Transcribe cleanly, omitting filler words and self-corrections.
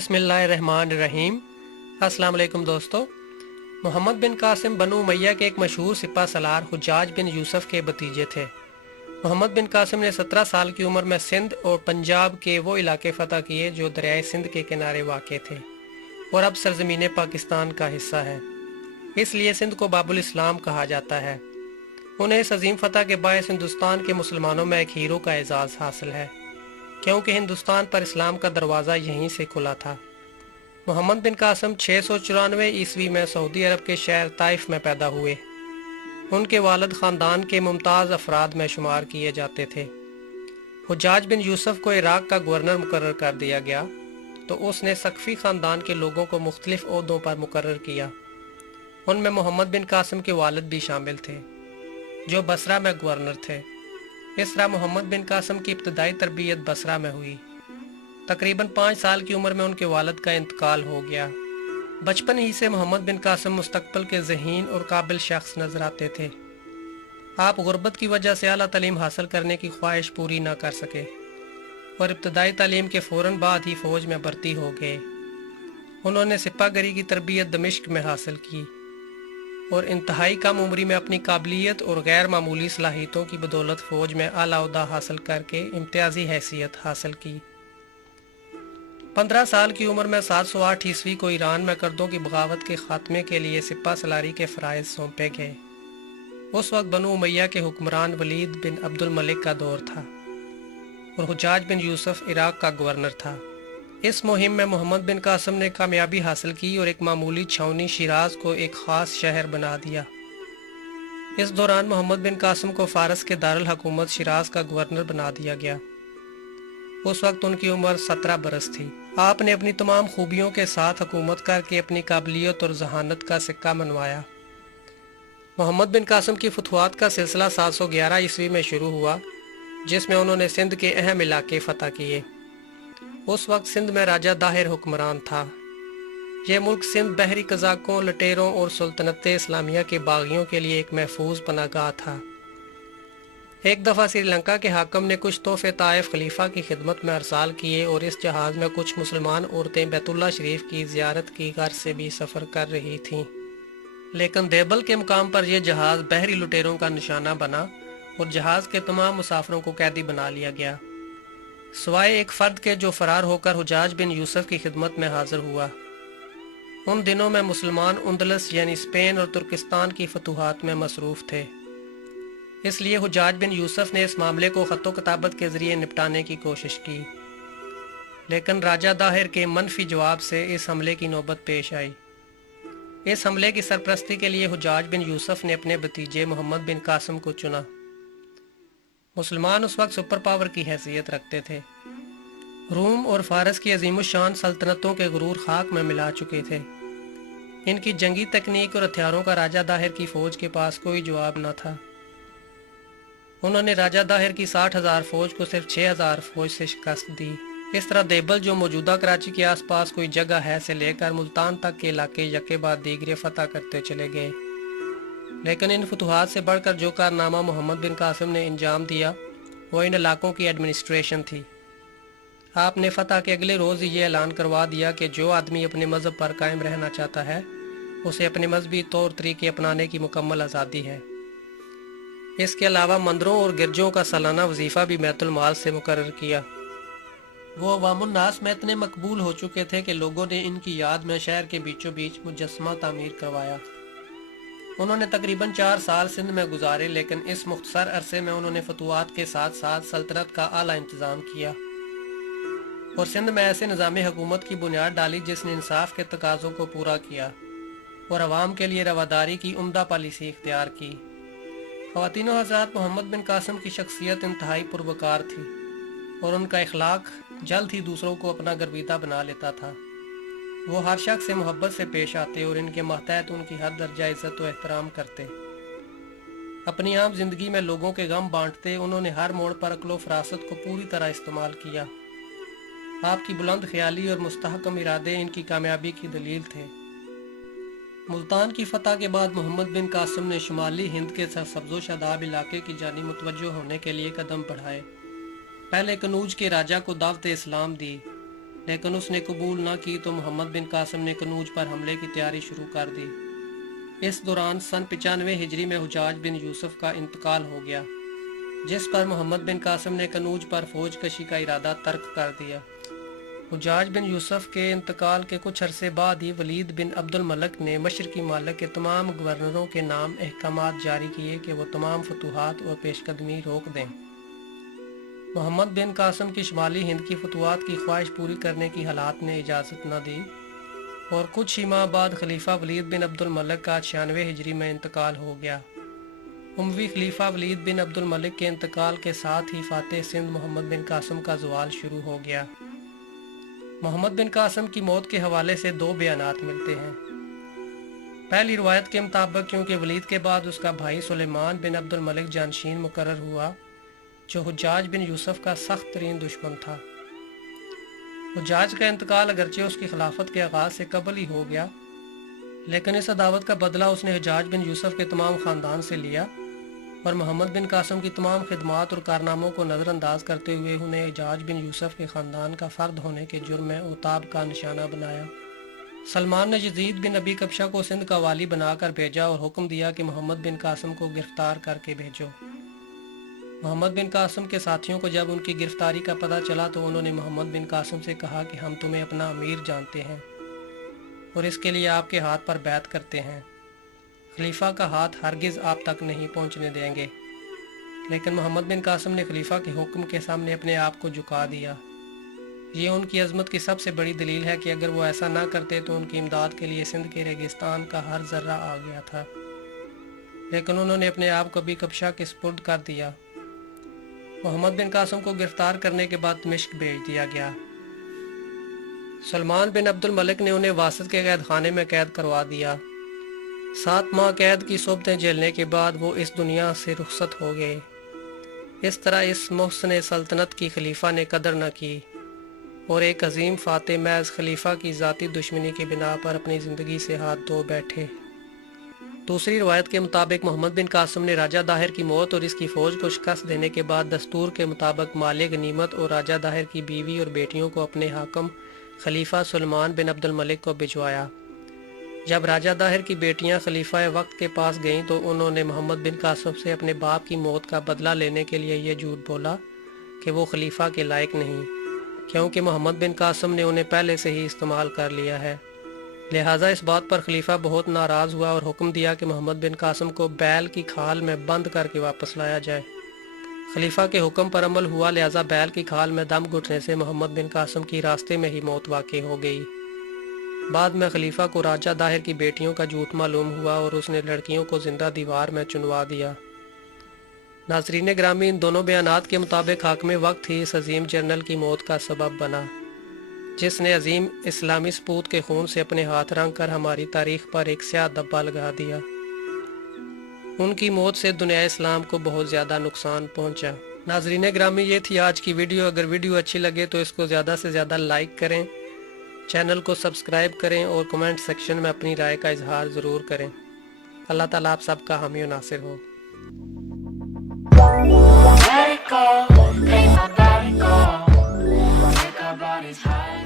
बिस्मिल्लाहिर्रहमानिर्रहीम। अस्सलाम वालेकुम दोस्तों। मोहम्मद बिन कासिम बनु उमैया के एक मशहूर सिपा सलार हुज्जाज बिन यूसुफ के भतीजे थे। मोहम्मद बिन कासिम ने 17 साल की उम्र में सिंध और पंजाब के वो इलाके फ़तह किए जो दरियाए सिंध के किनारे वाक़ थे और अब सरज़मीन पाकिस्तान का हिस्सा है। इसलिए सिंध को बाबुल इस्लाम कहा जाता है। उन्हें इस अजीम फ़तह के बायस हिंदुस्तान के मुसलमानों में एक हीरो का एजाज़ हासिल है, क्योंकि हिंदुस्तान पर इस्लाम का दरवाज़ा यहीं से खुला था। मोहम्मद बिन कासिम 694 ईस्वी में सऊदी अरब के शहर ताइफ में पैदा हुए। उनके वालिद ख़ानदान के मुमताज़ अफराद में शुमार किए जाते थे। हुज्जाज बिन यूसुफ को इराक़ का गवर्नर मुकर्रर कर दिया गया तो उसने सकफ़ी ख़ानदान के लोगों को मुख्तलिफ़ ओहदों पर मुकर्रर किया। उनमें मोहम्मद बिन कासिम के वालिद भी शामिल थे जो बसरा में गवर्नर थे। इस तरह मोहम्मद बिन कासिम की इब्तदाई तरबियत बसरा में हुई। तकरीबन 5 साल की उम्र में उनके वालिद का इंतकाल हो गया। बचपन ही से मोहम्मद बिन कासिम मुस्तकबिल के ज़हीन और काबिल शख्स नजर आते थे। आप गुर्बत की वजह से आला तालीम हासिल करने की ख्वाहिश पूरी न कर सके और इब्तदाई तालीम के फ़ौरन बाद ही फ़ौज में भर्ती हो गए। उन्होंने सिपाहगरी की तरबियत दमिश्क में हासिल की और इंतहाई कम उम्री में अपनी काबिलियत और गैर मामूली सलाहियतों की बदौलत फ़ौज में आला ओहदा हासिल करके इम्तियाजी हैसियत हासिल की। 15 साल की उम्र में 708 ईस्वी को ईरान में कर्दों की बगावत के खात्मे के लिए सिपा सलारी के फ़राइज़ सौंपे गए। उस वक्त बनु उमैया के हुक्मरान वलीद बिन अब्दुल मलिक का दौर था और हुज्जाज बिन यूसुफ इराक़ का गवर्नर था। इस मुहिम में मोहम्मद बिन कासिम ने कामयाबी हासिल की और एक मामूली छावनी शिराज को एक ख़ास शहर बना दिया। इस दौरान मोहम्मद बिन कासिम को फ़ारस के दारुल हुकूमत शिराज का गवर्नर बना दिया गया। उस वक्त उनकी उम्र 17 बरस थी। आपने अपनी तमाम खूबियों के साथ हुकूमत करके अपनी काबिलियत और जहानत का सिक्का मनवाया। मोहम्मद बिन कासिम की फतवात का सिलसिला 711 ईस्वी में शुरू हुआ, जिसमें उन्होंने सिंध के अहम इलाके फ़तह किए। उस वक्त सिंध में राजा दाहिर हुक्मरान था। यह मुल्क सिंध बहरी कज़ाकों, लटेरों और सुल्तनत इस्लामिया के बागियों के लिए एक महफूज पनागाह था। एक दफ़ा श्रीलंका के हाकम ने कुछ तोहफे ताइफ खलीफा की खिदमत में अरसाल किए और इस जहाज़ में कुछ मुसलमान औरतें बैतुल्लाह शरीफ की ज़ियारत की गर्ज से भी सफ़र कर रही थीं। लेकिन देबल के मुकाम पर यह जहाज़ बहरी लुटेरों का निशाना बना और जहाज़ के तमाम मुसाफिरों को कैदी बना लिया गया, सिवाय एक फ़र्द के जो फ़रार होकर हुज्जाज बिन यूसुफ की खिदमत में हाजिर हुआ। उन दिनों में मुसलमान उंदलस यानी स्पेन और तुर्किस्तान की फतूहात में मसरूफ़ थे। इसलिए हुज्जाज बिन यूसुफ ने इस मामले को ख़तो किताबत के ज़रिए निपटाने की कोशिश की, लेकिन राजा दाहिर के मनफी जवाब से इस हमले की नौबत पेश आई। इस हमले की सरपरस्ती के लिए हुज्जाज बिन यूसुफ ने अपने भतीजे मोहम्मद बिन कासिम को चुना। मुसलमान उस वक्त सुपर पावर की हैसियत रखते थे। रूम और फ़ारस की अजीमुशान सल्तनतों के गुरूर खाक में मिला चुके थे। इनकी जंगी तकनीक और हथियारों का राजा दाहिर की फ़ौज के पास कोई जवाब न था। उन्होंने राजा दाहिर की 60,000 फ़ौज को सिर्फ 6,000 फ़ौज से शिकस्त दी। इस तरह देबल, जो मौजूदा कराची के आसपास कोई जगह है, से लेकर मुल्तान तक के इलाके यके बाद दीगरे फ़तह करते चले गए। लेकिन इन फतूहात से बढ़कर जो कारनामा मोहम्मद बिन कासिम ने अंजाम दिया वो इन इलाकों की एडमिनिस्ट्रेशन थी। आपने फ़तह के अगले रोज़ ये ऐलान करवा दिया कि जो आदमी अपने मज़हब पर कायम रहना चाहता है उसे अपने मजहबी तौर तरीके अपनाने की मुकम्मल आज़ादी है। इसके अलावा मंदिरों और गिरजों का सालाना वजीफ़ा भी बैतुल माल से मुकर्रर किया। वो अवामुन्नास में इतने मकबूल हो चुके थे कि लोगों ने इनकी याद में शहर के बीचों बीच मुजस्समा तामीर करवाया। उन्होंने तकरीबन 4 साल सिंध में गुजारे, लेकिन इस मुख्तसर अरसे में उन्होंने फतूआत के साथ साथ सल्तनत का आला इंतज़ाम किया और सिंध में ऐसे निज़ाम हुकूमत की बुनियाद डाली जिसने इंसाफ के तकाज़ों को पूरा किया और अवाम के लिए रवादारी की उम्दा पॉलिसी इख्तियार की। ख़वातीन व हज़रात, मोहम्मद बिन कासिम की शख्सियत इंतहाई पुरवकार थी और उनका इखलाक जल्द ही दूसरों को अपना गर्विदा बना लेता था। वो हर शख्स से मोहब्बत से पेश आते और इनके मातहत उनकी हर दर्जा इज़्ज़त व एहतराम करते। अपनी आम जिंदगी में लोगों के गम बांटते उन्होंने हर मोड़ पर अक्ल व फरासत को पूरी तरह इस्तेमाल किया। आपकी बुलंद ख्याली और मुस्तहकम इरादे इनकी कामयाबी की दलील थे। मुल्तान की फ़तह के बाद मोहम्मद बिन कासिम ने शुमाली हिंद के सरसब्ज़ो शादाब इलाके की जानिब मुतवज्जो होने के लिए कदम बढ़ाए। पहले कनूज के राजा को दावत इस्लाम दी लेकिन उसने कबूल न की तो मोहम्मद बिन कासिम ने कनूज पर हमले की तैयारी शुरू कर दी। इस दौरान सन 95 हिजरी में हुजाज बिन यूसुफ का इंतकाल हो गया, जिस पर मोहम्मद बिन कासिम ने कनूज पर फौज कशी का इरादा तर्क कर दिया। हुजाज बिन यूसुफ के इंतकाल के कुछ अरसे बाद ही वलीद बिन अब्दुल मलिक ने मशरकी मालिक के तमाम गवर्नरों के नाम अहकामात जारी किए कि वो तमाम फतूहात और पेशकदमी रोक दें। मोहम्मद बिन कासिम की शुमाली हिंद की फतूहात की ख्वाहिश पूरी करने की हालात ने इजाज़त न दी और कुछ ही माह बाद खलीफा वलीद बिन अब्दुल मलिक का 96 हिजरी में इंतकाल हो गया। उमवी खलीफा वलीद बिन अब्दुल मलिक के इंतकाल के साथ ही फातेह सिंध मोहम्मद बिन कासिम का ज़वाल शुरू हो गया। मोहम्मद बिन कासिम की मौत के हवाले से दो बयानात मिलते हैं। पहली रिवायत के मुताबिक क्योंकि वलीद के बाद उसका भाई सुलेमान बिन अब्दुल मलिक जानशीन मुकर्रर हुआ, जो हुज्जाज बिन यूसुफ का सख्त तरीन दुश्मन था। हुज्जाज का इंतकाल अगरचे उसकी खिलाफत के आगाज़ से कबल ही हो गया, लेकिन इस अदावत का बदला उसने हुज्जाज बिन यूसुफ के तमाम ख़ानदान से लिया और मोहम्मद बिन कासिम की तमाम खिदमात और कारनामों को नज़रअंदाज करते हुए उन्हें हुज्जाज बिन यूसुफ के ख़ानदान का फ़र्द होने के जुर्म में उताब का निशाना बनाया। सलमान ने यजीद बिन अबी कबशा को सिंध का वाली बनाकर भेजा और हुक्म दिया कि मोहम्मद बिन कासिम को गिरफ्तार करके भेजो। मोहम्मद बिन कासिम के साथियों को जब उनकी गिरफ्तारी का पता चला तो उन्होंने मोहम्मद बिन कासिम से कहा कि हम तुम्हें अपना अमीर जानते हैं और इसके लिए आपके हाथ पर बैत करते हैं। खलीफा का हाथ हरगिज़ आप तक नहीं पहुंचने देंगे। लेकिन मोहम्मद बिन कासिम ने खलीफा के हुक्म के सामने अपने आप को झुका दिया। ये उनकी अजमत की सबसे बड़ी दलील है कि अगर वो ऐसा ना करते तो उनकी इमदाद के लिए सिंध के रेगिस्तान का हर जर्रा आ गया था, लेकिन उन्होंने अपने आप को भी कब्शा के सुपुर्द कर दिया। मोहम्मद बिन कासिम को गिरफ्तार करने के बाद दमिश्क भेज दिया गया। सलमान बिन अब्दुल मलिक ने उन्हें वासित के कैद खाने में कैद करवा दिया। 7 माह कैद की सोबतें झेलने के बाद वो इस दुनिया से रुखसत हो गए। इस तरह इस मुहसन सल्तनत की खलीफा ने कदर न की और एक अजीम फातेह महज खलीफा की ज़ाती दुश्मनी की बिना पर अपनी ज़िंदगी से हाथ धो बैठे। दूसरी रवायत के मुताबिक मोहम्मद बिन कासिम ने राजा दाहिर की मौत और इसकी फ़ौज को शिकस्त देने के बाद दस्तूर के मुताबिक माले गनीमत और राजा दाहिर की बीवी और बेटियों को अपने हाकम खलीफा सुलेमान बिन अब्दुल मलिक को भिजवाया। जब राजा दाहिर की बेटियां खलीफा वक्त के पास गईं तो उन्होंने मोहम्मद बिन कासिम से अपने बाप की मौत का बदला लेने के लिए ये झूठ बोला कि वो खलीफा के लायक नहीं, क्योंकि मोहम्मद बिन कासिम ने उन्हें पहले से ही इस्तेमाल कर लिया है। लिहाजा इस बात पर खलीफा बहुत नाराज़ हुआ और हुक्म दिया कि मोहम्मद बिन कासिम को बैल की खाल में बंद करके वापस लाया जाए। खलीफा के हुक्म पर अमल हुआ, लिहाजा बैल की खाल में दम घुटने से मोहम्मद बिन कासिम की रास्ते में ही मौत वाक़ई हो गई। बाद में खलीफा को राजा दाहिर की बेटियों का झूठ मालूम हुआ और उसने लड़कियों को जिंदा दीवार में चुनवा दिया। नाज़रीन ग्रामी, इन दोनों बयानात के मुताबिक हाकिम वक्त ही इस अजीम जनरल की मौत का सबब बना, जिसने अजीम इस्लामी सपूत के खून से अपने हाथ रंग कर हमारी तारीख पर एक स्याह धब्बा लगा दिया। उनकी मौत से दुनिया इस्लाम को बहुत ज़्यादा नुकसान पहुंचा। नाज़रीन ग्रामी, ये थी आज की वीडियो। अगर वीडियो अच्छी लगे तो इसको ज़्यादा से ज़्यादा लाइक करें, चैनल को सब्सक्राइब करें और कमेंट सेक्शन में अपनी राय का इजहार ज़रूर करें। अल्लाह ताला आप सबका हामी और नासिर हो। Let it go, make my body go, make our bodies high.